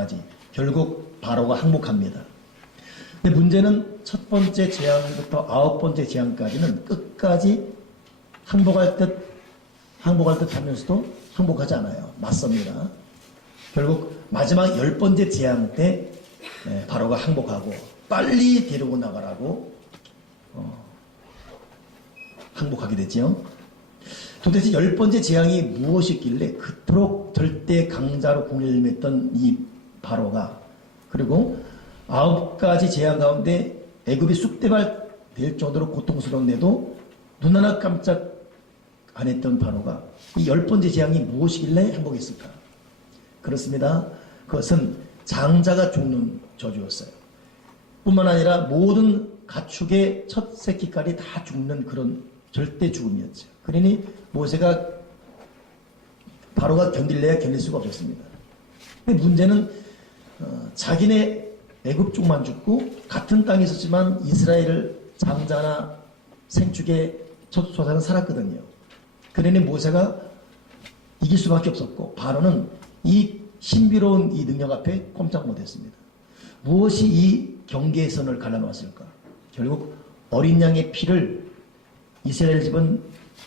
가지. 결국 바로가 항복합니다. 근데 문제는 첫 번째 재앙부터 9번째 재앙까지는 끝까지 항복할 듯 하면서도 항복하지 않아요. 맞섭니다. 결국 마지막 10번째 재앙 때 바로가 항복하고 빨리 데리고 나가라고 항복하게 되죠. 도대체 10번째 재앙이 무엇이길래 그토록 절대 강자로 공일했던 이 바로가, 그리고 9가지 재앙 가운데 애굽이 쑥대밭 될 정도로 고통스러운데도 눈 하나 깜짝 안 했던 바로가 이 10번째 재앙이 무엇이길래 항복했을까? 그렇습니다. 그것은 장자가 죽는 저주였어요. 뿐만 아니라 모든 가축의 첫 새끼까지 다 죽는 그런 절대 죽음이었죠. 그러니 모세가 바로가 견딜래야 견딜 수가 없었습니다. 근데 문제는 자기네 애굽 쪽만 죽고 같은 땅에 있었지만 이스라엘 장자나 생축의 첫 조상은 살았거든요. 그러니 모세가 이길 수밖에 없었고 바로는 이 신비로운 이 능력 앞에 꼼짝 못했습니다. 무엇이 이 경계선을 갈라놓았을까? 결국 어린 양의 피를 이스라엘 집은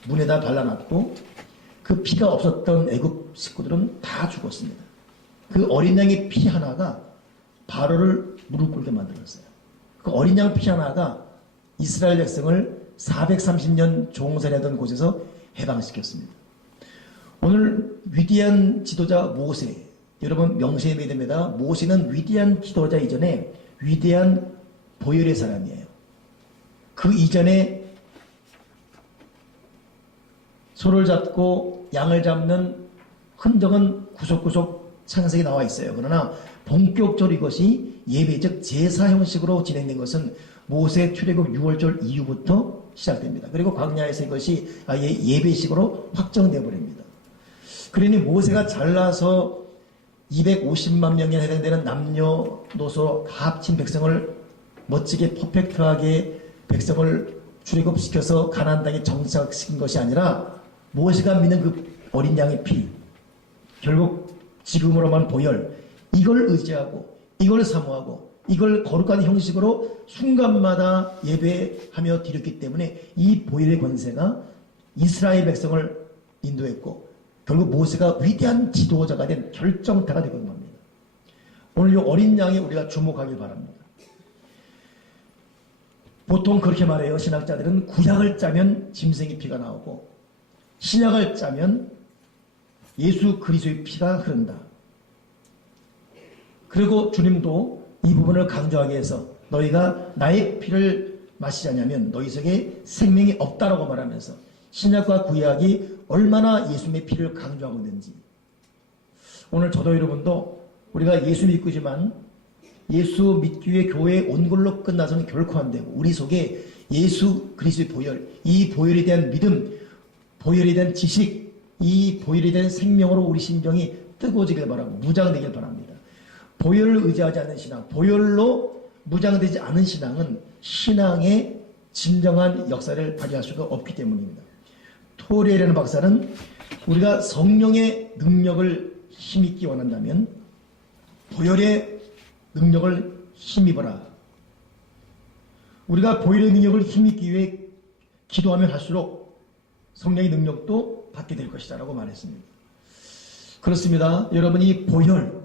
문에다 발라놨고 그 피가 없었던 애굽 식구들은 다 죽었습니다. 그 어린 양의 피 하나가 바로를 무릎 꿇게 만들었어요. 그 어린 양 피 하나가 이스라엘 백성을 430년 종살이하던 곳에서 해방시켰습니다. 오늘 위대한 지도자 모세, 여러분 명세의 믿음에다 모세는 위대한 지도자 이전에 위대한 보혈의 사람이에요. 그 이전에 소를 잡고 양을 잡는 흔적은 구석구석 창세기에 나와 있어요. 그러나 본격적으로 이것이 예배, 즉 제사 형식으로 진행된 것은 모세 출애굽 6월절 이후부터 시작됩니다. 그리고 광야에서 이것이 아예 예배식으로 확정되어 버립니다. 그러니 모세가 잘나서 250만 명에 해당되는 남녀노소 다 합친 백성을 멋지게 퍼펙트하게 백성을 출애굽시켜서 가나안 땅에 정착시킨 것이 아니라 모세가 믿는 그 어린 양의 피, 결국 지금으로만 보혈, 이걸 의지하고 이걸 사모하고 이걸 거룩한 형식으로 순간마다 예배하며 드렸기 때문에 이 보혈의 권세가 이스라엘 백성을 인도했고 결국 모세가 위대한 지도자가 된 결정타가 되는 겁니다. 오늘 이 어린 양에 우리가 주목하길 바랍니다. 보통 그렇게 말해요. 신학자들은 구약을 짜면 짐승의 피가 나오고 신약을 짜면 예수 그리스도의 피가 흐른다. 그리고 주님도 이 부분을 강조하기 위해서 너희가 나의 피를 마시지 않으면 너희 속에 생명이 없다라고 말하면서 신약과 구약이 얼마나 예수님의 피를 강조하고 있는지, 오늘 저도 여러분도 우리가 예수 믿고지만 예수 믿기 위해 교회에 온 걸로 끝나서는 결코 안 되고 우리 속에 예수 그리스도의 보혈, 이 보혈에 대한 믿음, 보혈에 대한 지식, 이 보혈에 대한 생명으로 우리 심정이 뜨거워지길 바라고 무장되길 바랍니다. 보혈을 의지하지 않는 신앙, 보혈로 무장되지 않은 신앙은 신앙의 진정한 역사를 발휘할 수가 없기 때문입니다. 토레라는 박사는 우리가 성령의 능력을 힘입기 원한다면 보혈의 능력을 힘입어라. 우리가 보혈의 능력을 힘입기 위해 기도하면 할수록 성령의 능력도 받게 될 것이다 라고 말했습니다. 그렇습니다. 여러분이 보혈,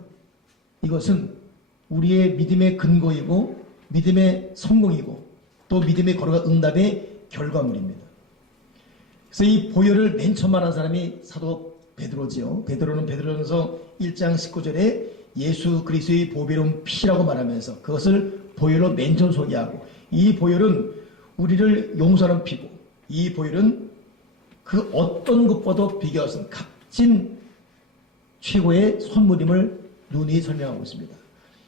이것은 우리의 믿음의 근거이고 믿음의 성공이고 또 믿음의 거룩한 응답의 결과물입니다. 그래서 이 보혈을 맨 처음 말한 사람이 사도 베드로지요. 베드로는 베드로전서 1장 19절에 예수 그리스도의 보배로운 피라고 말하면서 그것을 보혈로 맨 처음 소개하고, 이 보혈은 우리를 용서하는 피고 이 보혈은 그 어떤 것보다도 비교할 수 없는 값진 최고의 선물임을 누누이 설명하고 있습니다.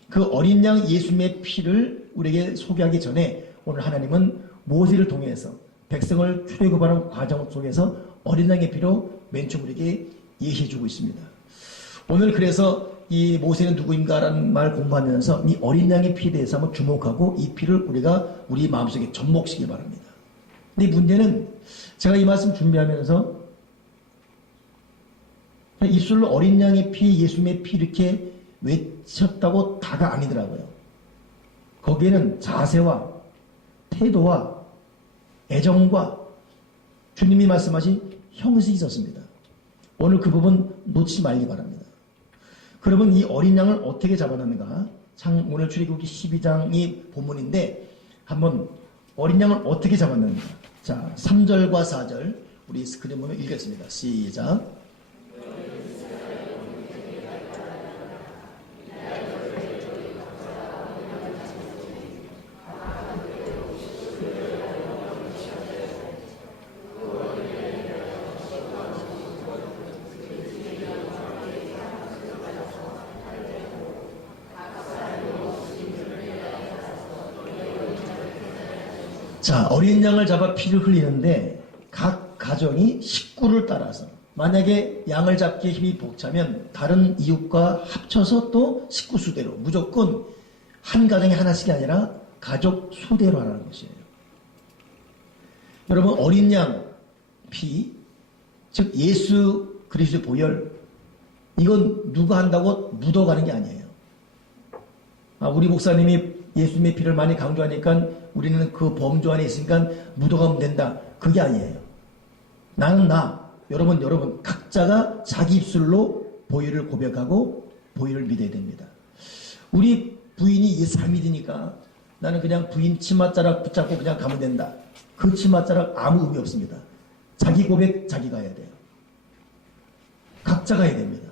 그 어린 양 예수님의 피를 우리에게 소개하기 전에 오늘 하나님은 모세를 통해서 백성을 출애굽하는 과정 속에서 어린 양의 피로 맨 처음 우리에게 예시해주고 있습니다. 오늘 그래서 이 모세는 누구인가라는 말 공부하면서 이 어린 양의 피에 대해서 한번 주목하고 이 피를 우리가 우리 마음속에 접목시키기 바랍니다. 근데 문제는 제가 이 말씀 준비하면서 입술로 어린 양의 피, 예수님의 피 이렇게 외쳤다고 다가 아니더라고요. 거기에는 자세와 태도와 애정과 주님이 말씀하신 형식이 있었습니다. 오늘 그 부분 놓치지 말기 바랍니다. 그러면 이 어린 양을 어떻게 잡아놨는가? 오늘 출애굽기 12장이 본문인데 한번 어린 양을 어떻게 잡았는가? 자, 3절과 4절 우리 스크린 보면 읽겠습니다. 시작. 자, 어린 양을 잡아 피를 흘리는데 각 가정이 식구를 따라서 만약에 양을 잡기에 힘이 벅차면 다른 이웃과 합쳐서 또 식구 수대로 무조건 한 가정에 하나씩이 아니라 가족 수대로 하라는 것이에요. 여러분 어린 양 피, 즉 예수 그리스도의 보혈 이건 누가 한다고 묻어가는 게 아니에요. 우리 목사님이 예수님의 피를 많이 강조하니까 우리는 그 범주 안에 있으니까 묻어가면 된다. 그게 아니에요. 나는 여러분 각자가 자기 입술로 보혈을 고백하고 보혈을 믿어야 됩니다. 우리 부인이 예수 잘 믿으니까 나는 그냥 부인 치맛자락 붙잡고 그냥 가면 된다. 그 치맛자락 아무 의미 없습니다. 자기 고백 자기가 해야 돼요. 각자가 해야 됩니다.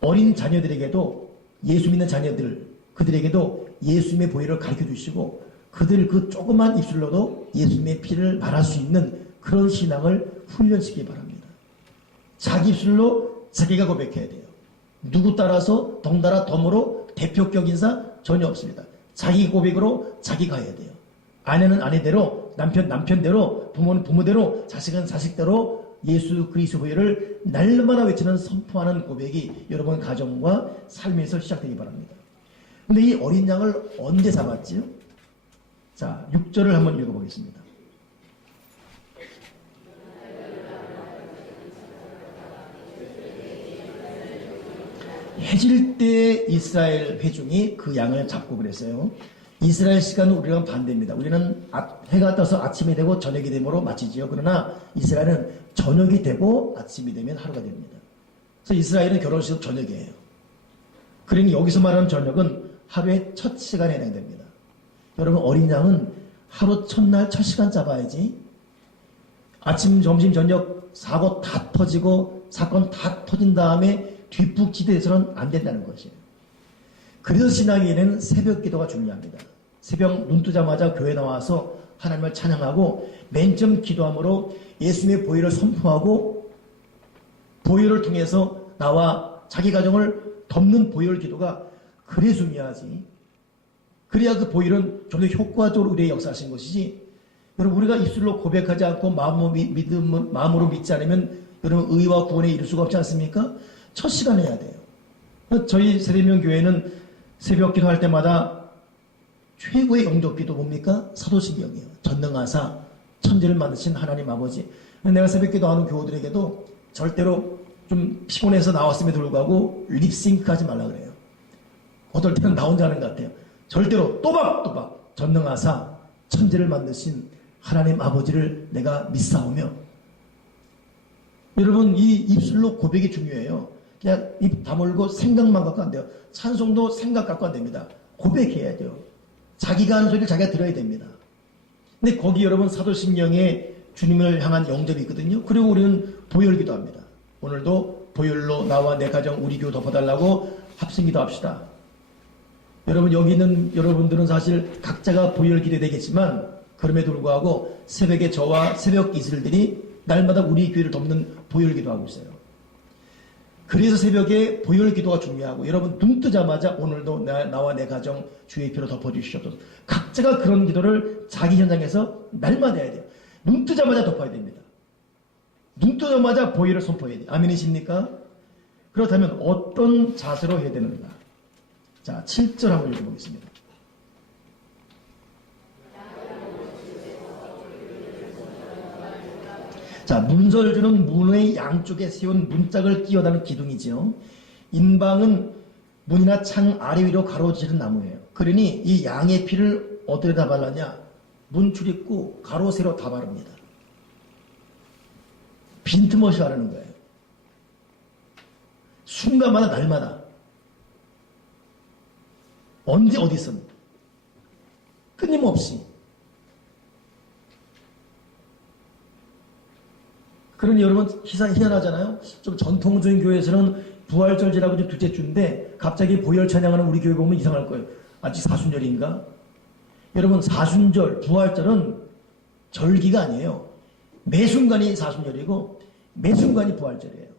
어린 자녀들에게도 예수 믿는 자녀들 그들에게도 예수님의 보혈을 가르쳐 주시고 그들 그 조그만 입술로도 예수님의 피를 말할 수 있는 그런 신앙을 훈련시키기 바랍니다. 자기 입술로 자기가 고백해야 돼요. 누구 따라서 덩달아 덤으로 대표격 인사 전혀 없습니다. 자기 고백으로 자기가 해야 돼요. 아내는 아내대로 남편대로 부모는 부모대로 자식은 자식대로 예수 그리스도 보혈을 날마다 외치는 선포하는 고백이 여러분 가정과 삶에서 시작되기 바랍니다. 근데 이 어린 양을 언제 잡았지요? 자, 6절을 한번 읽어보겠습니다. 해질 때 이스라엘 회중이 그 양을 잡고 그랬어요. 이스라엘 시간은 우리랑 반대입니다. 우리는 해가 떠서 아침이 되고 저녁이 되므로 마치지요. 그러나 이스라엘은 저녁이 되고 아침이 되면 하루가 됩니다. 그래서 이스라엘은 결혼식 저녁이에요. 그러니 여기서 말하는 저녁은 하루의 첫 시간에 해당됩니다. 여러분 어린 양은 하루 첫날 첫 시간 잡아야지 아침 점심 저녁 사고 다 터지고 사건 다 터진 다음에 뒷북지대에서는 안 된다는 것이에요. 그래서 신앙에는 새벽 기도가 중요합니다. 새벽 눈 뜨자마자 교회 나와서 하나님을 찬양하고 맨 처음 기도함으로 예수님의 보혈을 선포하고 보혈을 통해서 나와 자기 가정을 덮는 보혈 기도가 그래 중요하지. 그래야 그 보혈은 좀 더 효과적으로 우리의 역사하신 것이지. 여러분 우리가 입술로 고백하지 않고 마음으로 믿지 않으면 여러분 의와 구원에 이를 수가 없지 않습니까? 첫 시간에 해야 돼요. 저희 세대명 교회는 새벽 기도할 때마다 최고의 영적 기도 뭡니까? 사도신경이에요. 전능하사 천지를 만드신 하나님 아버지. 내가 새벽 기도하는 교우들에게도 절대로 좀 피곤해서 나왔음에도 불구하고 립싱크 하지 말라 그래요. 어떨 때는 나 혼자 하는 것 같아요. 절대로 또박또박 전능하사 천지를 만드신 하나님 아버지를 내가 믿사오며. 여러분 이 입술로 고백이 중요해요. 그냥 입 다물고 생각만 갖고 안 돼요. 찬송도 생각 갖고 안 됩니다. 고백해야 돼요. 자기가 하는 소리를 자기가 들어야 됩니다. 근데 거기 여러분 사도신경에 주님을 향한 영접이 있거든요. 그리고 우리는 보혈 기도합니다. 오늘도 보혈로 나와 내 가정 우리 교회 덮어달라고 합심 기도합시다. 여러분 여기 있는 여러분들은 사실 각자가 보혈 기도 되겠지만 그럼에도 불구하고 새벽에 저와 새벽 이슬들이 날마다 우리 교회를 덮는 보혈 기도하고 있어요. 그래서 새벽에 보혈 기도가 중요하고 여러분 눈 뜨자마자 오늘도 나와 내 가정 주의 피로 덮어주시옵소서. 각자가 그런 기도를 자기 현장에서 날마다 해야 돼요. 눈 뜨자마자 덮어야 됩니다. 눈 뜨자마자 보혈을 선포해야 돼요. 아멘이십니까? 그렇다면 어떤 자세로 해야 되는가? 자, 7절 한번 읽어보겠습니다. 자, 문설주는 문의 양쪽에 세운 문짝을 끼워다는 기둥이지요. 인방은 문이나 창 아래 위로 가로지른 나무예요. 그러니 이 양의 피를 어디다 발랐냐? 문 출입구 가로 세로 다 바릅니다. 빈틈없이 바르는 거예요. 순간마다 날마다 언제 어디선 끊임없이. 그러니 여러분 희한하잖아요. 좀 전통적인 교회에서는 부활절지라고 좀 둘째 주인데 갑자기 보혈 찬양하는 우리 교회 보면 이상할 거예요. 아직 사순절인가? 여러분 사순절, 부활절은 절기가 아니에요. 매 순간이 사순절이고 매 순간이 부활절이에요.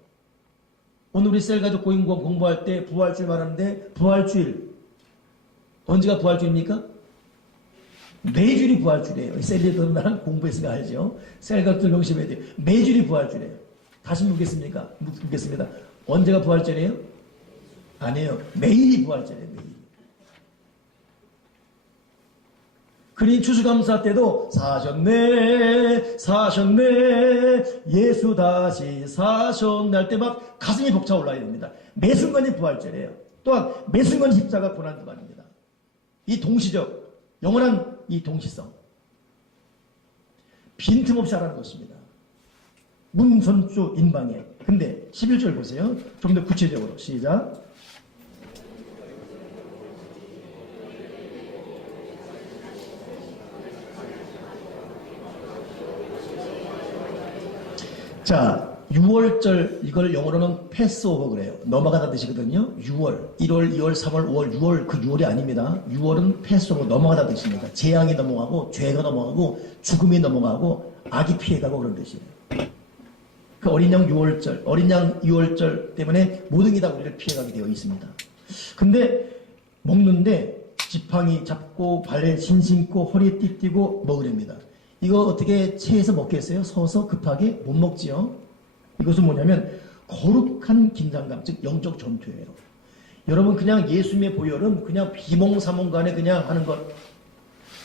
오늘 우리 셀가족 고인공 공부할 때 부활주일 말하는데 부활주일 언제가 부활주일입니까? 매주일이 부활주일이에요. 셀리들은 나랑 공부했으니까 알죠. 셀가족들 명심해야 돼요. 매주일이 부활주일이에요. 다시 묻겠습니까? 묻겠습니다. 언제가 부활절이에요? 아니에요. 매일이 부활절이에요. 매일. 그러니 추수감사 때도 사셨네 사셨네 예수 다시 사셨네 할 때 막 가슴이 벅차 올라야 됩니다. 매 순간이 부활절이에요. 또한 매 순간이 십자가 고난주간입니다. 이 동시적 영원한 이 동시성 빈틈없이 하라는 것입니다. 문선주 인방에. 근데 11절 보세요. 좀 더 구체적으로 시작. 자, 6월절 이걸 영어로는 패스오버 그래요. 넘어가다 뜻이거든요. 6월, 1월, 2월, 3월, 5월, 6월 그 6월이 아닙니다. 6월은 패스오버 넘어가다 뜻입니다. 재앙이 넘어가고 죄가 넘어가고 죽음이 넘어가고 악이 피해가고 그런 뜻이에요. 그 어린 양 6월절, 어린 양 6월절 때문에 모든 게 다 우리를 피해가게 되어 있습니다. 근데 먹는데 지팡이 잡고 발에 신 신고 허리에 띠띠고 먹으렵니다. 이거 어떻게 체해서 먹겠어요? 서서 급하게 못 먹지요. 이것은 뭐냐면 거룩한 긴장감, 즉 영적 전투예요. 여러분 그냥 예수님의 보혈은 그냥 비몽사몽간에 그냥 하는 것.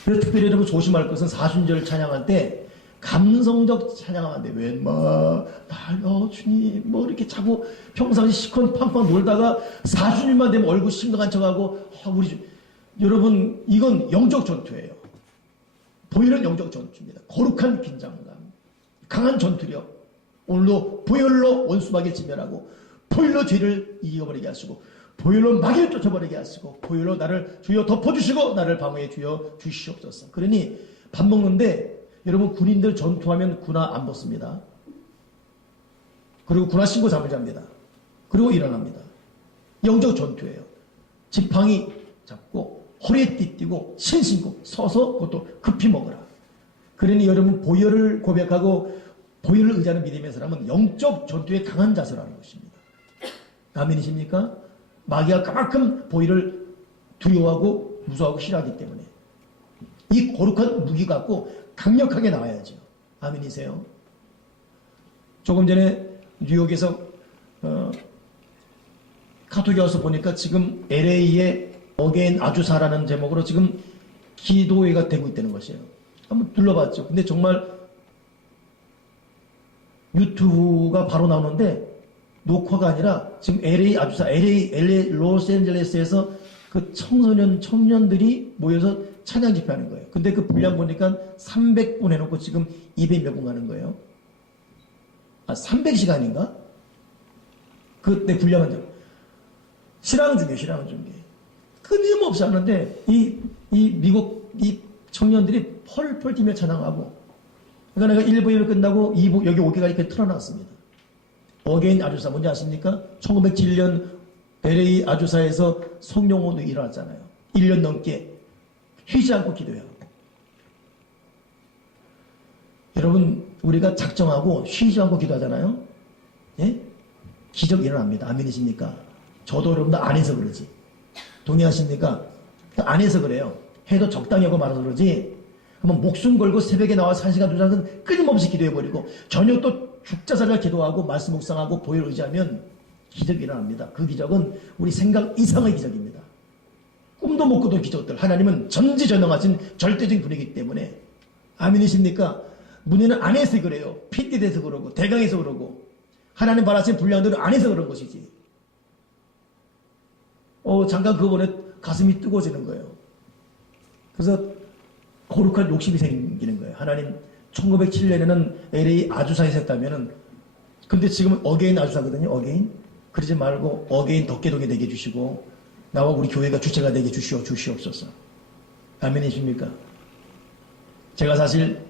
그래서 특별히 여러분 조심할 것은 사순절 찬양할 때 감성적 찬양하면 안 돼. 웬마 달려 주님 뭐 이렇게 자꾸 평상시 시컨 팡팡 놀다가 사순일만 되면 얼굴 심각한 척하고 여러분 이건 영적 전투예요. 보혈은 영적 전투입니다. 거룩한 긴장감, 강한 전투력. 오늘도 보혈로 원수마귀를 진멸하고 보혈로 죄를 이겨버리게 하시고 보혈로 마귀를 쫓아버리게 하시고 보혈로 나를 주여 덮어주시고 나를 방어해 주여 주시옵소서. 그러니 밥 먹는데 여러분 군인들 전투하면 군화 안 벗습니다. 그리고 군화 신고 잠을 잡니다. 그리고 일어납니다. 영적 전투예요. 지팡이 잡고 허리에 띠띠고 신 신고 서서 그것도 급히 먹으라. 그러니 여러분 보혈을 고백하고 보혈을 의지하는 믿음의 사람은 영적 전투에 강한 자세를 하는 것입니다. 아멘이십니까? 마귀가 그만큼 보혈을 두려워하고 무서워하고 싫어하기 때문에 이 거룩한 무기 갖고 강력하게 나와야죠. 아멘이세요? 조금 전에 뉴욕에서 카톡에 와서 보니까 지금 LA에 어게인 아주사라는 제목으로 지금 기도회가 되고 있다는 것이에요. 한번 둘러봤죠. 근데 정말 유튜브가 바로 나오는데 녹화가 아니라 지금 LA 아주사, LA 로스앤젤레스에서 그 청년들이 모여서 찬양 집회하는 거예요. 근데 그 분량 보니까 300분 해놓고 지금 200몇 분 가는 거예요. 아, 300시간인가? 그 내 분량은 실황 중에. 끊임없이 하는데 이 미국 이 청년들이 펄펄 뛰며 찬양하고, 그러니까 내가 1부 예배 끝나고 2부 여기 오기까지 이렇게 틀어놨습니다. 어게인 아주사 뭔지 아십니까? 1907년 LA 아주사에서 성령호도 일어났잖아요. 1년 넘게 쉬지 않고 기도해요. 여러분 우리가 작정하고 쉬지 않고 기도하잖아요. 예? 기적 일어납니다. 아멘이십니까? 저도 여러분들 안 해서 그러지. 동의하십니까? 안 해서 그래요. 해도 적당히 하고 말아서 그러지. 한번 목숨 걸고 새벽에 나와서 1시간 2시간 끊임없이 기도해버리고 저녁 또 죽자살자 기도하고 말씀 묵상하고 보혈 의지하면 기적이 일어납니다. 그 기적은 우리 생각 이상의 기적입니다. 꿈도 못 꾸던 기적들. 하나님은 전지전능하신 절대적인 분이기 때문에. 아멘이십니까? 문제는 안 해서 그래요. 핏띠돼서 그러고 대강해서 그러고 하나님 바라신 분량들은 안 해서 그런 것이지. 잠깐 그거 보내 가슴이 뜨거워지는 거예요. 그래서 거룩한 욕심이 생기는 거예요. 하나님 1907년에는 LA 아주사에 섰다면은 근데 지금 어게인 아주사거든요. 어게인. 그러지 말고 어게인 덕계동이 되게 해주시고 나와 우리 교회가 주체가 되게 주시옵소서. 아멘이십니까? 제가 사실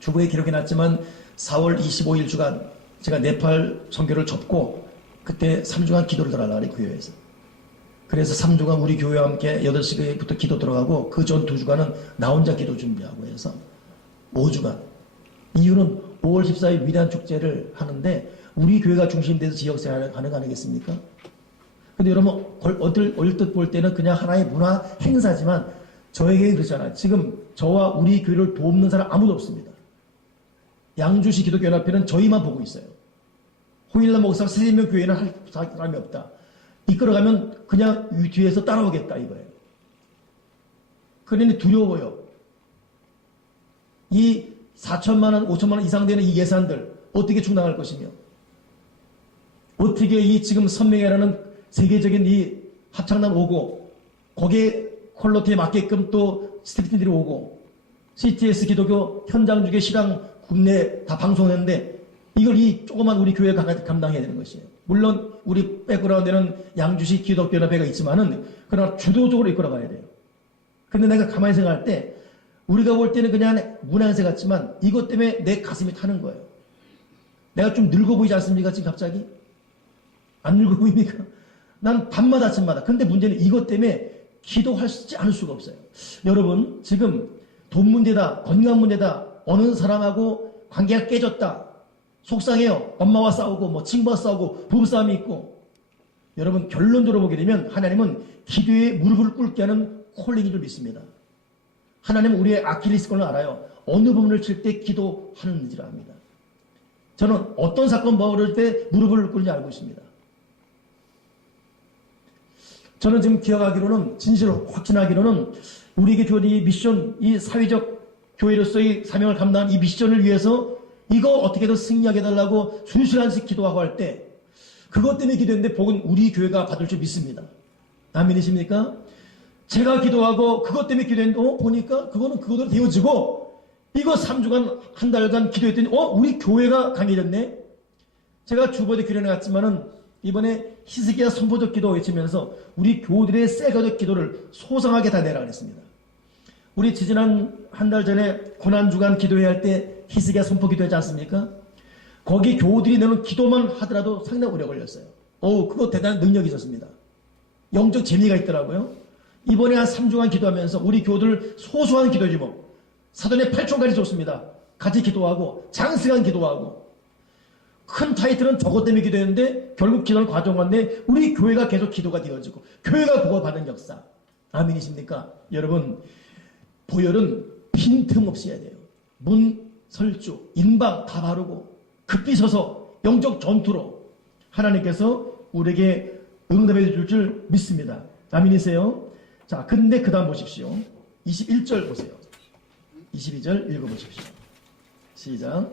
주보에 기록해 놨지만 4월 25일 주간 제가 네팔 선교를 접고 그때 3주간 기도를 들어가려고 그래 교회에서. 그래서 3주간 우리 교회와 함께 8시부터 기도 들어가고 그 전 2주간은 나 혼자 기도 준비하고 해서 5주간. 이유는 5월 14일 위대한 축제를 하는데 우리 교회가 중심돼서 지역생활을 가능하겠습니까? 근데 여러분 얼뜻 볼 때는 그냥 하나의 문화 행사지만 저에게 그렇잖아요. 지금 저와 우리 교회를 돕는 사람 아무도 없습니다. 양주시 기독교연합회는 저희만 보고 있어요. 호일라 목사 세명 교회는 할 사람이 없다. 이끌어가면 그냥 뒤에서 따라오겠다 이거예요. 그러니 두려워요. 이 4천만 원, 5천만 원 이상 되는 이 예산들 어떻게 충당할 것이며 어떻게 이 지금 선명회라는 세계적인 이 합창단 오고 거기에 퀄러티에 맞게끔 또 스태프들이 오고 CTS 기독교 현장 중에 시랑 국내 다 방송했는데 이걸 이 조그만 우리 교회가 감당해야 되는 것이에요. 물론 우리 백그라운드에는 양주시 기독교연합회가 있지만은 그러나 주도적으로 이끌어가야 돼요. 근데 내가 가만히 생각할 때 우리가 볼 때는 그냥 문화행사 같지만 이것 때문에 내 가슴이 타는 거예요. 내가 좀 늙어 보이지 않습니까? 지금 갑자기? 안 늙어 보입니까? 난 밤마다 아침마다. 근데 문제는 이것 때문에 기도하지 않을 수가 없어요. 여러분 지금 돈 문제다, 건강 문제다, 어느 사람하고 관계가 깨졌다. 속상해요. 엄마와 싸우고 뭐 친구와 싸우고 부부싸움이 있고. 여러분 결론적으로 보게 되면 하나님은 기도에 무릎을 꿇게 하는 콜링인 줄 믿습니다. 하나님은 우리의 아킬레스건을 알아요. 어느 부분을 칠 때 기도하는지를 압니다. 저는 어떤 사건 벌어질 때 무릎을 꿇는지 알고 있습니다. 저는 지금 기억하기로는 진실로 확신하기로는 우리에게 주어진 이 미션, 이 사회적 교회로서의 사명을 감당한 이 미션을 위해서 이거 어떻게든 승리하게 해달라고 수시간씩 기도하고 할 때 그것 때문에 기도했는데 복은 우리 교회가 받을 줄 믿습니다. 아멘이십니까? 제가 기도하고 그것 때문에 기도했는데 보니까 그거는 그거대로 되어지고 이거 3주간 한 달간 기도했더니 우리 교회가 강해졌네. 제가 주보에 기도해 갔지만은 이번에 히스기야 선포적 기도 외치면서 우리 교우들의 쇠거적 기도를 소상하게 다 내라 그랬습니다. 우리 지지난 한 달 전에 고난주간 기도회 할 때 히스기야 선포 기도하지 않습니까? 거기 교우들이 내는 기도만 하더라도 상당히 오래 걸렸어요. 그거 대단한 능력이 있었습니다. 영적 재미가 있더라고요. 이번에 한 3주간 기도하면서 우리 교우들 소소한 기도지 뭐. 사돈의 8총까지 줬습니다. 같이 기도하고 장시간 기도하고 큰 타이틀은 저것 때문에 기도했는데 결국 기도는 과정 건데 우리 교회가 계속 기도가 되어지고 교회가 구원받은 역사. 아멘이십니까? 여러분 보혈은 빈틈없이 해야 돼요. 문, 설주, 인방 다 바르고 급히 서서 영적 전투로 하나님께서 우리에게 응답해 줄 믿습니다. 아멘이세요? 자, 근데 그 다음 보십시오. 21절 보세요. 22절 읽어보십시오. 시작.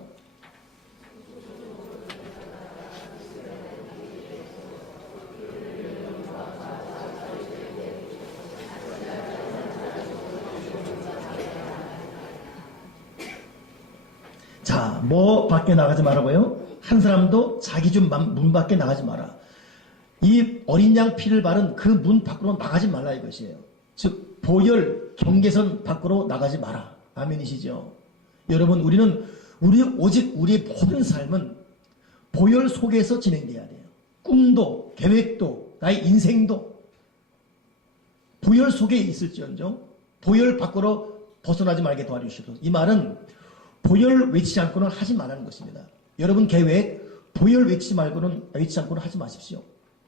자, 뭐 밖에 나가지 말라고요? 한 사람도 자기 집 문 밖에 나가지 마라. 이 어린 양 피를 바른 그 문 밖으로 나가지 말라 이것이에요. 즉 보혈 경계선 밖으로 나가지 마라. 아멘이시죠? 여러분 우리는 오직 우리의 모든 삶은 보혈 속에서 진행돼야 돼요. 꿈도 계획도 나의 인생도 보혈 속에 있을지언정 보혈 밖으로 벗어나지 말게 도와주시고 이 말은 보혈 외치지 않고는 하지 말라는 것입니다. 여러분 계획 보혈 외치지 않고는 하지 마십시오.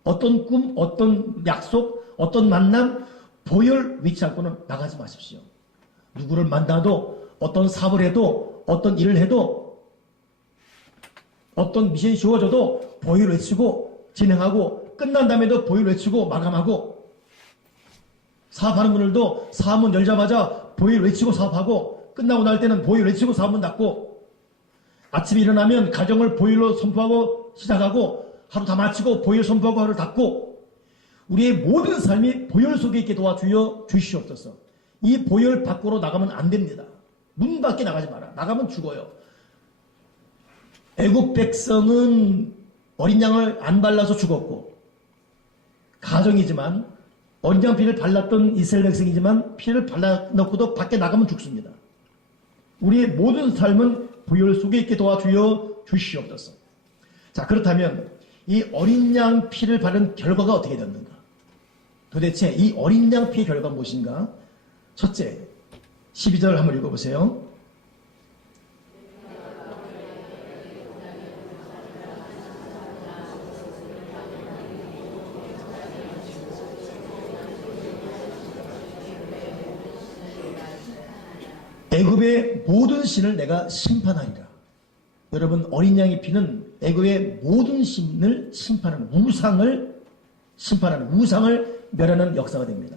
어떤 꿈, 어떤 약속, 어떤 만남 보혈 외치지 않고는 나가지 마십시오. 누구를 만나도 어떤 사업을 해도 어떤 일을 해도 어떤 미션이 주어져도 보혈 외치고 진행하고 끝난 다음에도 보혈 외치고 마감하고 사업하는 분들도 사업문 열자마자 보혈 외치고 사업하고 끝나고 날 때는 보혈 외치고 사업문 닫고 아침에 일어나면 가정을 보혈로 선포하고 시작하고 하루 다 마치고 보혈 선포하고 하루 닫고 우리의 모든 삶이 보혈 속에 있게 도와주여 주시옵소서. 이 보혈 밖으로 나가면 안 됩니다. 문 밖에 나가지 마라. 나가면 죽어요. 애국 백성은 어린 양을 안 발라서 죽었고, 가정이지만 어린 양 피를 발랐던 이스라엘 백성이지만 피를 발라놓고도 밖에 나가면 죽습니다. 우리의 모든 삶은 보혈 속에 있게 도와주여 주시옵소서. 자, 그렇다면 이 어린 양 피를 바른 결과가 어떻게 됐는가? 도대체 이 어린 양 피의 결과가 무엇인가? 첫째, 12절 한번 읽어보세요. 애굽의 모든 신을 내가 심판하리라. 여러분, 어린 양의 피는 애굽의 모든 신을 심판하는, 우상을 심판하는, 우상을 멸하는 역사가 됩니다.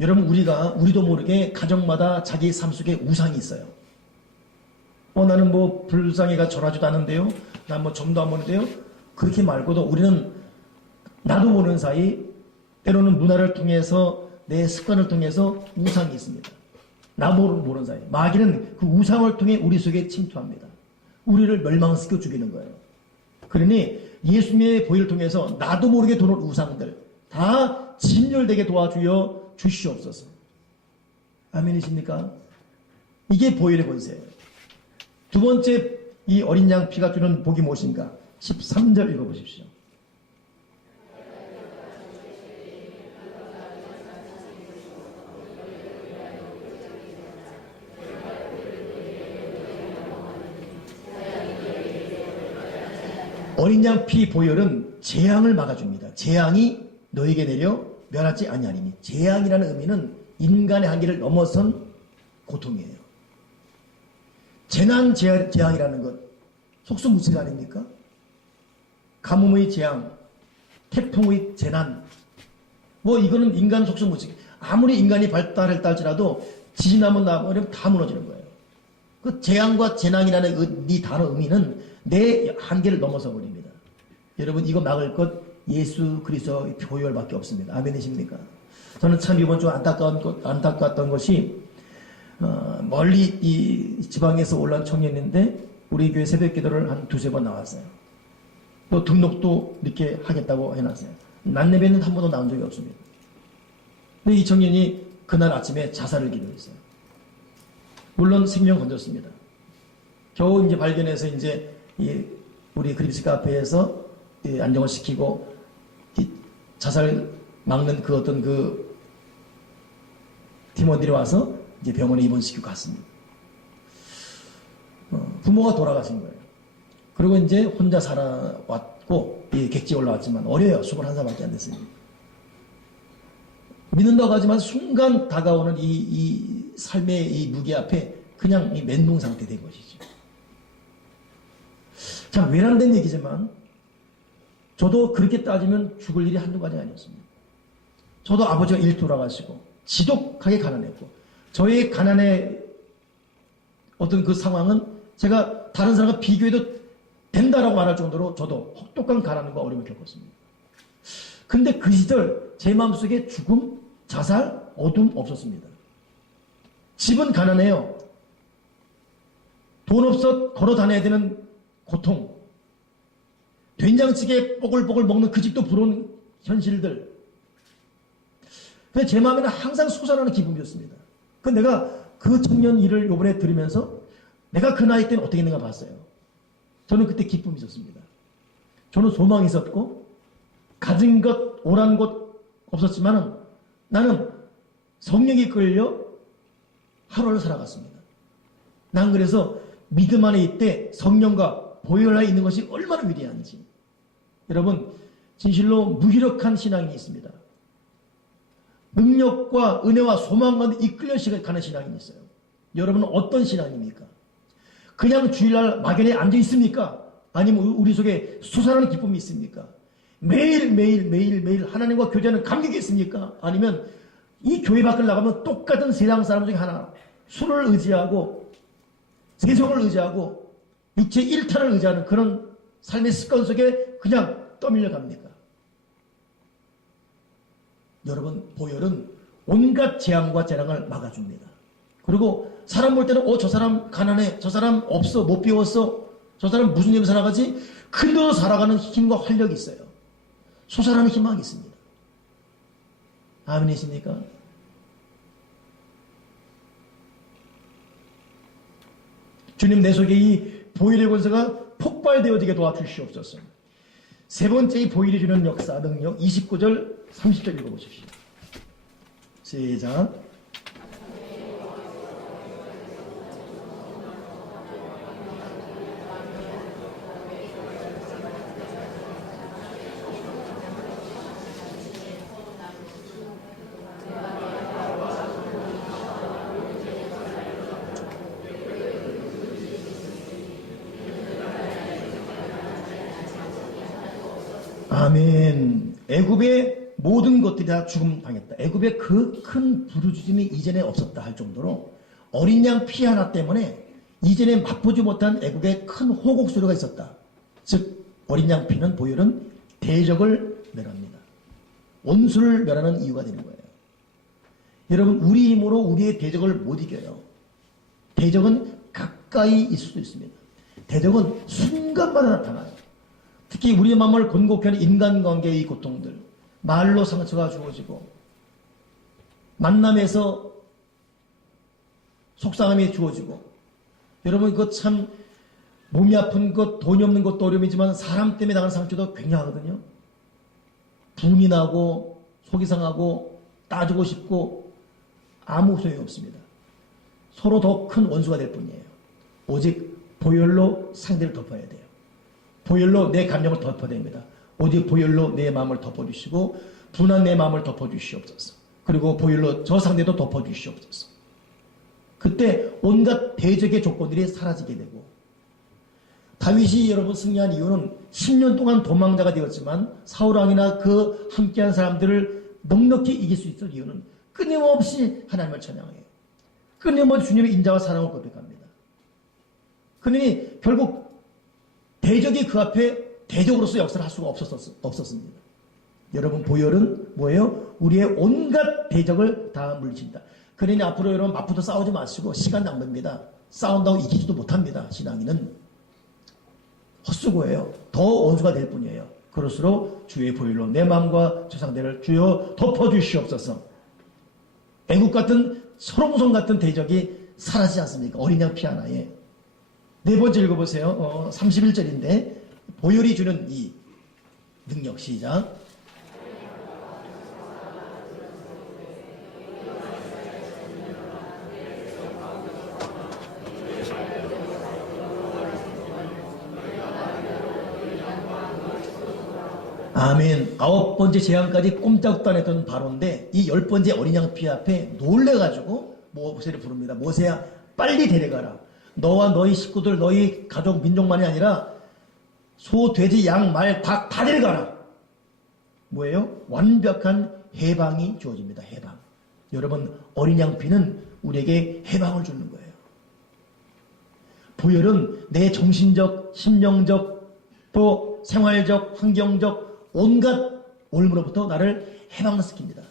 여러분, 우리도 모르게 가정마다 자기 삶 속에 우상이 있어요. 나는 뭐 불쌍이가 전하지도 않는데요, 난 뭐 점도 안 보는데요. 그렇게 말고도 우리는 나도 모르는 사이, 때로는 문화를 통해서, 내 습관을 통해서 우상이 있습니다. 나 모르는 사이, 마귀는 그 우상을 통해 우리 속에 침투합니다. 우리를 멸망시켜 죽이는 거예요. 그러니 예수님의 보혈을 통해서 나도 모르게 도는 우상들 다 진멸되게 도와주여 주시옵소서. 아멘이십니까? 이게 보혈의 권세예요. 두 번째, 이 어린 양 피가 주는 복이 무엇인가? 13절 읽어보십시오. 어린 양 피 보혈은 재앙을 막아줍니다. 재앙이 너에게 내려 멸하지 아니하리니. 재앙이라는 의미는 인간의 한계를 넘어선 고통이에요. 재난이라는 것, 속수무책 아닙니까? 가뭄의 재앙, 태풍의 재난, 뭐 이거는 인간 속수무책. 아무리 인간이 발달했다 할지라도 지진 한번 나면 다 무너지는 거예요. 그 재앙과 재난이라는 이 단어 의미는 내 한계를 넘어서 버립니다. 여러분, 이거 막을 것 예수 그리스도의 보혈밖에 없습니다. 아멘이십니까? 저는 참 이번 주 안타까웠던 것이 멀리 이 지방에서 올라온 청년인데 우리 교회 새벽 기도를 한 두세 번 나왔어요. 또 등록도 이렇게 하겠다고 해놨어요. 낮 예배는 한 번도 나온 적이 없습니다. 근데 이 청년이 그날 아침에 자살을 기도했어요. 물론 생명 건졌습니다. 겨우 이제 발견해서 이제 우리 그리스 카페에서 안정을 시키고 자살 막는 그 어떤 그 팀원들이 와서 이제 병원에 입원시키고 갔습니다. 부모가 돌아가신 거예요. 그리고 이제 혼자 살아왔고 객지에 올라왔지만 어려요. 21살밖에 안 됐어요. 믿는다고 하지만 순간 다가오는 이 삶의 이 무게 앞에 그냥 이 멘붕 상태 된 것이죠. 참 외람된 얘기지만 저도 그렇게 따지면 죽을 일이 한두 가지 아니었습니다. 저도 아버지가 일 돌아가시고 지독하게 가난했고 저의 가난의 어떤 그 상황은 제가 다른 사람과 비교해도 된다라고 말할 정도로 저도 혹독한 가난과 어려움을 겪었습니다. 근데 그 시절 제 마음속에 죽음, 자살, 어둠 없었습니다. 집은 가난해요. 돈 없어 걸어 다녀야 되는 고통, 된장찌개 뽀글뽀글 먹는 그 집도 부러운 현실들. 근데 제 마음에는 항상 솟아나는 기쁨이었습니다. 내가 그 청년 일을 요번에 들으면서 내가 그 나이 때는 어떻게 했는가 봤어요. 저는 그때 기쁨이 있었습니다. 저는 소망이 있었고 가진 것, 오란 것 없었지만 나는 성령이 끌려 하루를 살아갔습니다. 난 그래서 믿음 안에 있대 성령과 보혈 안에 있는 것이 얼마나 위대한지. 여러분, 진실로 무기력한 신앙이 있습니다. 능력과 은혜와 소망과 이끌려 가는 신앙이 있어요. 여러분은 어떤 신앙입니까? 그냥 주일날 막연히 앉아 있습니까? 아니면 우리 속에 솟아나는 기쁨이 있습니까? 매일 하나님과 교제하는 감격이 있습니까? 아니면 이 교회 밖을 나가면 똑같은 세상 사람 중에 하나, 술을 의지하고 세속을 의지하고 육체 일탈을 의지하는 그런 삶의 습관 속에 그냥 떠밀려 갑니까? 여러분, 보혈은 온갖 재앙과 재앙을 막아줍니다. 그리고 사람 볼 때는 저 사람 가난해, 저 사람 없어, 못 배웠어, 저 사람 무슨 냄새 나가지? 그대로 살아가는 힘과 활력이 있어요. 솟아나는 희망이 있습니다. 아멘이십니까? 주님, 내 속에 이 보혈의 권세가 폭발되어지게 도와주시옵소서. 세 번째, 이 보혈이 주는 역사, 능력, 29절, 30절 읽어보십시오. 시작. 아멘. 애굽의 모든 것들이 다 죽음 당했다. 애굽의 그 큰 부르짖음이 이전에 없었다 할 정도로 어린 양 피 하나 때문에 이전에 맛보지 못한 애굽의 큰 호곡 소리가 있었다. 즉 어린 양 피는, 보혈은 대적을 멸합니다. 원수를 멸하는 이유가 되는 거예요. 여러분, 우리 힘으로 우리의 대적을 못 이겨요. 대적은 가까이 있을 수도 있습니다. 대적은 순간마다 나타나요. 특히 우리의 마음을 곤곡해 하는 인간관계의 고통들, 말로 상처가 주어지고 만남에서 속상함이 주어지고, 여러분 그거 참 몸이 아픈 것, 돈이 없는 것도 어려움이지만 사람 때문에 당하는 상처도 굉장하거든요. 분이 나고 속이 상하고 따지고 싶고 아무 소용이 없습니다. 서로 더 큰 원수가 될 뿐이에요. 오직 보혈로 상대를 덮어야 돼요. 보혈로 내 감정을 덮어냅니다. 오직 보혈로 내 마음을 덮어주시고 분한 내 마음을 덮어주시옵소서. 그리고 보혈로 저 상대도 덮어주시옵소서. 그때 온갖 대적의 조건들이 사라지게 되고, 다윗이 여러분 승리한 이유는 10년 동안 도망자가 되었지만 사울왕이나 그 함께한 사람들을 넉넉히 이길 수 있었던 이유는 끊임없이 하나님을 찬양해요. 끊임없이 주님의 인자와 사랑을 고백합니다. 그러니 결국 대적이 그 앞에 대적으로서 역사를 할 수가 없었습니다. 여러분, 보혈은 뭐예요? 우리의 온갖 대적을 다 물리친다. 그러니 앞으로 여러분 맞붙어 싸우지 마시고 시간 낭비입니다. 싸운다고 이기지도 못합니다. 신앙인은 헛수고예요. 더 원수가 될 뿐이에요. 그럴수록 주의 보혈로 내 마음과 저 상대를 주여 덮어주시옵소서. 애국 같은 소롱성 같은 대적이 사라지지 않습니까? 어린 양 피 하나에. 네 번째 읽어보세요. 31절인데 보혈이 주는 이 능력, 시작. 아멘. 9번째 재앙까지 꼼짝도 안 했던 바로인데 이 10번째 어린 양 피 앞에 놀래가지고 모세를 부릅니다. 모세야, 빨리 데려가라. 너와 너희 식구들, 너희 가족, 민족만이 아니라 소, 돼지, 양, 말, 닭 다 데려가라. 뭐예요? 완벽한 해방이 주어집니다. 해방. 여러분, 어린 양 피는 우리에게 해방을 주는 거예요. 보혈은 내 정신적, 심령적, 또 생활적, 환경적 온갖 올무로부터 나를 해방시킵니다.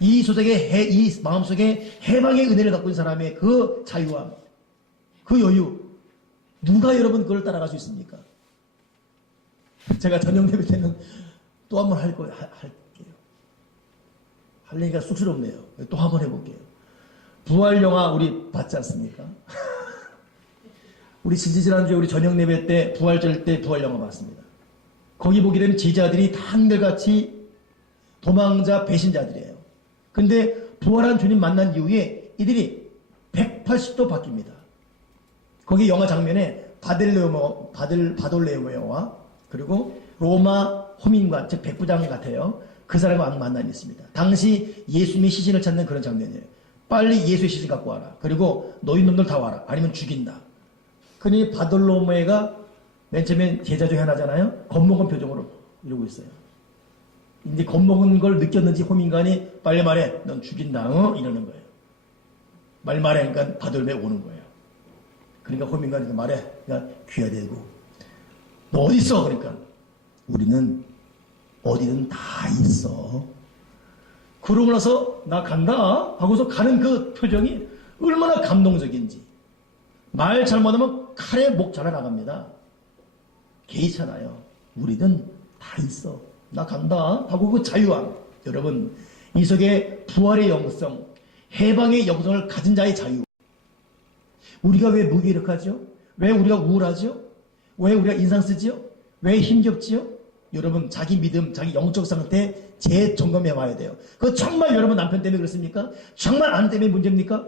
이 소sek의 이 마음속에 해방의 은혜를 갖고 있는 사람의 그 자유함, 그 여유, 누가 여러분 그걸 따라갈 수 있습니까? 제가 저녁 예배 때는 또 한 번 할게요. 할 얘기가 쑥스럽네요. 또 한 번 해볼게요. 부활 영화 우리 봤지 않습니까? 우리 지지난주에 우리 저녁 예배 때 부활절 때 부활 영화 봤습니다. 거기 보게 되면 제자들이 다 한결같이 도망자 배신자들이에요. 근데 부활한 주님 만난 이후에 이들이 180도 바뀝니다. 거기 영화 장면에 바돌레오와 그리고 로마 호민관, 즉 백부장 같아요. 그 사람과 만남이 있습니다. 당시 예수님의 시신을 찾는 그런 장면이에요. 빨리 예수의 시신 갖고 와라. 그리고 너희 놈들 다 와라. 아니면 죽인다. 그러니 바돌로메가 맨 처음엔 제자 중에 하나잖아요. 겁먹은 표정으로 이러고 있어요. 이제 겁먹은 걸 느꼈는지 호민관이 빨리 말해. 넌 죽인다. 이러는 거예요. 말 말해. 그러니까 바돌로메 오는 거예요. 그러니까 호민관이 말해. 그러니까 귀가 대고 너 어디 있어? 그러니까 우리는 어디든 다 있어. 그러고 나서 나 간다 하고서 가는 그 표정이 얼마나 감동적인지. 말 잘못하면 칼에 목 잘라 나갑니다. 개의찮아요. 우리는 다 있어. 나 간다 하고 그 자유함. 여러분, 이 속에 부활의 영성, 해방의 영성을 가진 자의 자유. 우리가 왜 무기력하죠? 왜 우리가 우울하죠? 왜 우리가 인상 쓰지요? 왜 힘겹지요? 여러분, 자기 믿음, 자기 영적 상태 재점검해 봐야 돼요. 그거 정말 여러분 남편 때문에 그렇습니까? 정말 아내 때문에 문제입니까?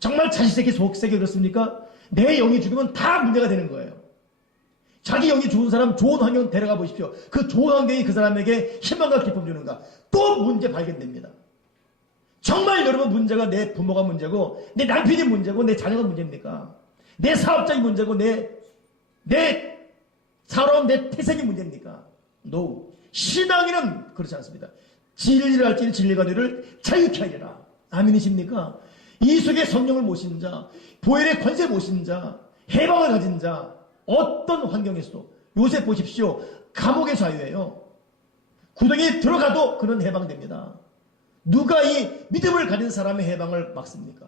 정말 자식에게 속세게 그렇습니까? 내 영이 죽으면 다 문제가 되는 거예요. 자기 영이 좋은 사람 좋은 환경 데려가 보십시오. 그 좋은 환경이 그 사람에게 희망과 기쁨 주는가? 또 문제 발견됩니다. 정말 여러분 문제가 내 부모가 문제고 내 남편이 문제고 내 자녀가 문제입니까? 내 사업장이 문제고 내 살아온 내 태생이 문제입니까? No. 신앙인은 그렇지 않습니다. 진리를 할지니 진리가 너를 자유케 하리라. 아멘이십니까? 이 속에 성령을 모신 자, 보혈의 권세 모신 자, 해방을 가진 자, 어떤 환경에서도 요새 보십시오. 감옥의 자유예요. 구덩이에 들어가도 그는 해방됩니다. 누가 이 믿음을 가진 사람의 해방을 막습니까?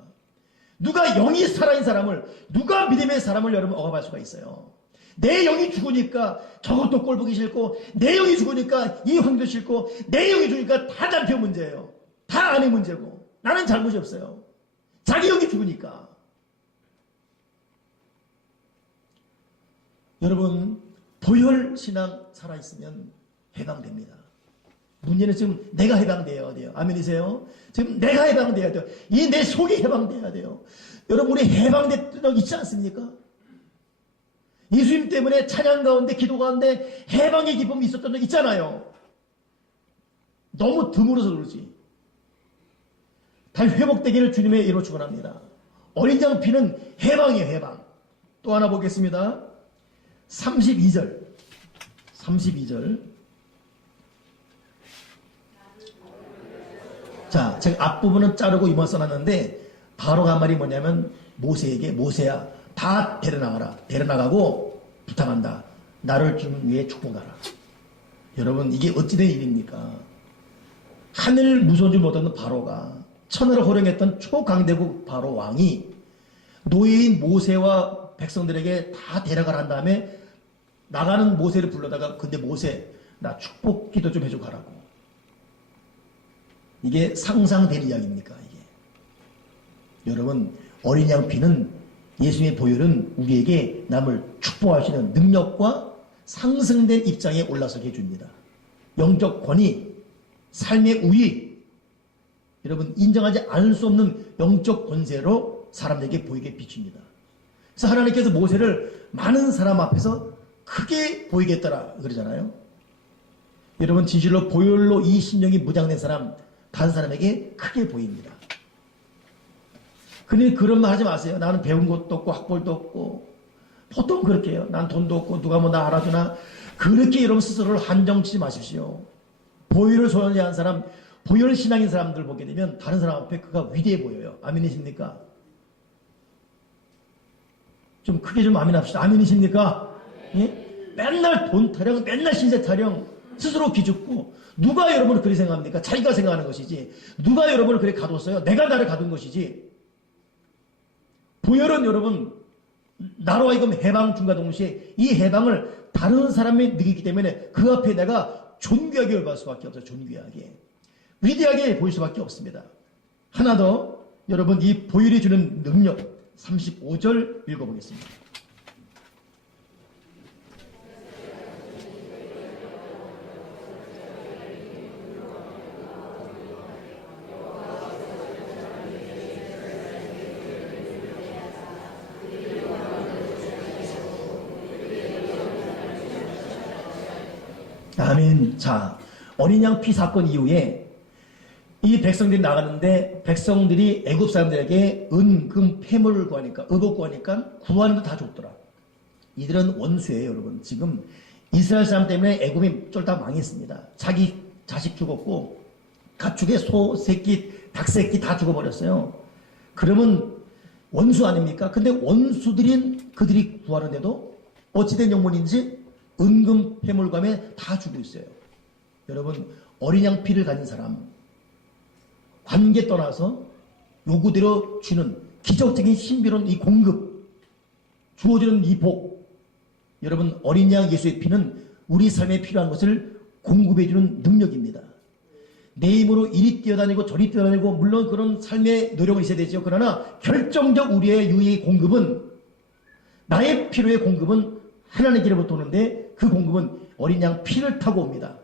누가 영이 살아있는 사람을, 누가 믿음의 사람을 여러분 억압할 수가 있어요? 내 영이 죽으니까 저것도 꼴보기 싫고, 내 영이 죽으니까 이 환경도 싫고, 내 영이 죽으니까 다 남편 문제예요. 다 아내 문제고, 나는 잘못이 없어요. 자기 영이 죽으니까. 여러분, 보혈 신앙 살아있으면 해방됩니다. 문제는 지금 내가 해방되어야 돼요. 아멘이세요? 지금 내가 해방되어야 돼요. 이 내 속이 해방되어야 돼요. 여러분, 우리 해방된 적 있지 않습니까? 예수님 때문에 찬양 가운데 기도 가운데 해방의 기쁨이 있었던 적 있잖아요. 너무 드물어서 그러지. 다 회복되기를 주님의 이로 축원합니다. 어린 양 피는 해방이에요. 해방. 또 하나 보겠습니다. 32절. 자, 제가 앞부분은 자르고 이만 써놨는데 바로가 한 말이 뭐냐면 모세에게 모세야 다 데려나가라. 데려나가고 부탁한다. 나를 좀 위해 축복하라. 여러분, 이게 어찌된 일입니까? 하늘 무서운 줄 못하는 바로가 천하를 호령했던 초강대국 바로 왕이 노예인 모세와 백성들에게 다 데려가란 다음에 나가는 모세를 불러다가 근데 모세 나 축복 기도 좀 해줘 가라고. 이게 상상된 이야기입니까? 이게. 여러분, 어린 양 피는 예수님의 보혈은 우리에게 남을 축복하시는 능력과 상승된 입장에 올라서게 해줍니다. 영적 권위, 삶의 우위, 여러분 인정하지 않을 수 없는 영적 권세로 사람들에게 보이게 비춥니다. 그래서 하나님께서 모세를 많은 사람 앞에서 크게 보이게 했더라 그러잖아요. 여러분 진실로 보혈로 이 심령이 무장된 사람 다른 사람에게 크게 보입니다. 근데 그런 말 하지 마세요. 나는 배운 것도 없고 학벌도 없고 보통 그렇게 해요. 난 돈도 없고 누가 뭐 나 알아주나 그렇게 여러분 스스로를 한정치지 마십시오. 보혈을 소유한 사람 보혈 신앙인 사람들 보게 되면 다른 사람 앞에 그가 위대해 보여요. 아멘이십니까? 좀 크게 좀 아멘합시다. 아멘이십니까? 예? 맨날 돈 타령 맨날 신세 타령 스스로 기죽고 누가 여러분을 그렇게 생각합니까? 자기가 생각하는 것이지 누가 여러분을 그렇게 가뒀어요? 내가 나를 가둔 것이지. 보혈은 여러분 나로 하여금 해방 중과 동시에 이 해방을 다른 사람이 느끼기 때문에 그 앞에 내가 존귀하게 열받을 수밖에 없어요. 존귀하게 위대하게 보일 수밖에 없습니다. 하나 더 여러분 이 보혈이 주는 능력 35절 읽어보겠습니다. 아멘. 자, 어린 양 피 사건 이후에 이 백성들이 나가는데 백성들이 애굽 사람들에게 은, 금, 폐물을 구하니까 의복 구하니까 구하는 거 다 줬더라. 이들은 원수예요, 여러분. 지금 이스라엘 사람 때문에 애굽이 쫄딱 망했습니다. 자기 자식 죽었고 가축의 소, 새끼, 닭 새끼 다 죽어버렸어요. 그러면 원수 아닙니까? 근데 원수들인 그들이 구하는데도 어찌된 영문인지 은금, 폐물감에 다 주고 있어요. 여러분 어린 양 피를 가진 사람 관계 떠나서 요구대로 주는 기적적인 신비로운 이 공급, 주어지는 이 복, 여러분 어린 양 예수의 피는 우리 삶에 필요한 것을 공급해주는 능력입니다. 내 힘으로 이리 뛰어다니고 저리 뛰어다니고 물론 그런 삶의 노력은 있어야 되죠. 그러나 결정적 우리의 유익의 공급은, 나의 필요의 공급은 하나님께로부터 오는데 그 공급은 어린 양 피를 타고 옵니다.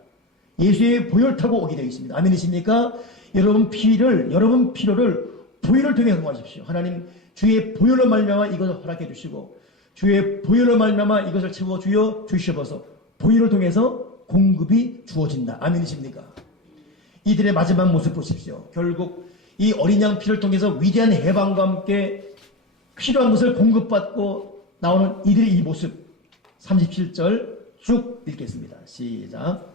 예수의 보혈 타고 오게 되어 있습니다. 아멘이십니까? 여러분 필요를 보혈을 통해 행하십시오. 하나님 주의 보혈로 말미암아 이것을 허락해 주시고 주의 보혈로 말미암아 이것을 채워 주여 주시옵소서. 보혈을 통해서 공급이 주어진다. 아멘이십니까? 이들의 마지막 모습 보십시오. 결국 이 어린 양 피를 통해서 위대한 해방과 함께 필요한 것을 공급받고 나오는 이들의 이 모습, 37절 쭉 읽겠습니다. 시작.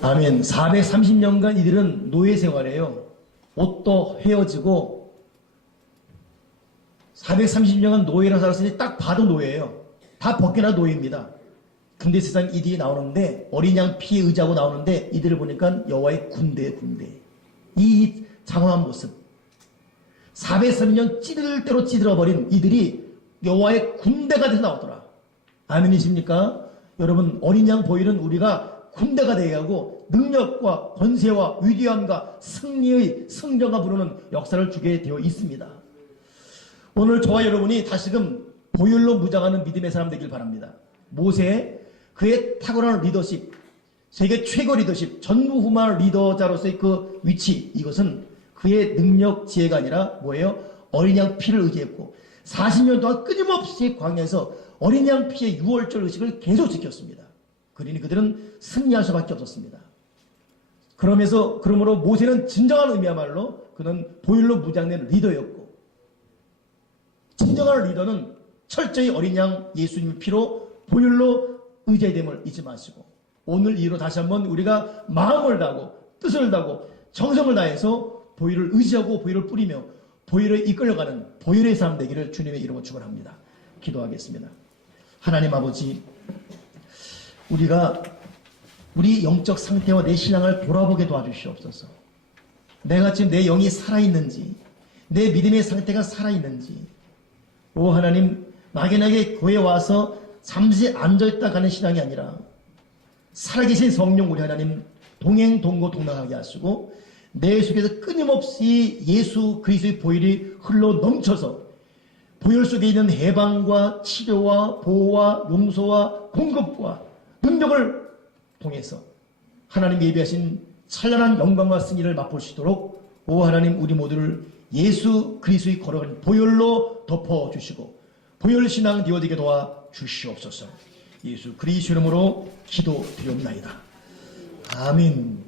아멘. 430년간 이들은 노예 생활이에요. 옷도 헤어지고 430년간 노예라 살았으니 딱 봐도 노예예요. 다 벗겨나 노예입니다. 근데 세상 이들이 나오는데 어린 양 피에 의지하고 나오는데 이들을 보니까 여호와의 군대의 군대. 이 장황한 모습. 430년 찌들 대로 찌들어버린 이들이 여호와의 군대가 돼서 나오더라. 아멘이십니까? 여러분 어린 양 보혈은 우리가 군대가 되게 하고 능력과 권세와 위대함과 승리의 승전가 부르는 역사를 주게 되어 있습니다. 오늘 저와 여러분이 다시금 보혈로 무장하는 믿음의 사람 되길 바랍니다. 모세, 그의 탁월한 리더십, 세계 최고 리더십, 전무후무한 리더자로서의 그 위치, 이것은 그의 능력, 지혜가 아니라 뭐예요? 어린 양 피를 의지했고 40년 동안 끊임없이 광야에서 어린 양 피의 유월절 의식을 계속 지켰습니다. 그러니 그들은 승리할 수밖에 없었습니다. 그러므로 모세는 진정한 의미야말로 그는 보혈로 무장된 리더였고, 진정한 리더는 철저히 어린 양 예수님의 피로 보혈로 의지됨을 잊지 마시고, 오늘 이후로 다시 한번 우리가 마음을 다하고 뜻을 다하고 정성을 다해서 보혈을 의지하고 보혈을 뿌리며 보혈에 이끌려가는 보혈의 삶 되기를 주님의 이름으로 축원합니다. 기도하겠습니다. 하나님 아버지, 우리가 우리 영적 상태와 내 신앙을 돌아보게 도와주시옵소서. 내가 지금 내 영이 살아있는지, 내 믿음의 상태가 살아있는지, 오 하나님, 막연하게 교회에 와서 잠시 앉아있다 가는 신앙이 아니라 살아계신 성령 우리 하나님 동행 동거 동행하게 하시고 내 속에서 끊임없이 예수 그리스도의 보혈이 흘러 넘쳐서 보혈 속에 있는 해방과 치료와 보호와 용서와 공급과 능력을 통해서 하나님 예비하신 찬란한 영광과 승리를 맛볼 수 있도록 오 하나님 우리 모두를 예수 그리스도의 걸어가는 보혈로 덮어주시고 보혈 신앙 되어지게 도와 주시옵소서. 예수 그리스도 이름으로 기도드리옵나이다. 아멘.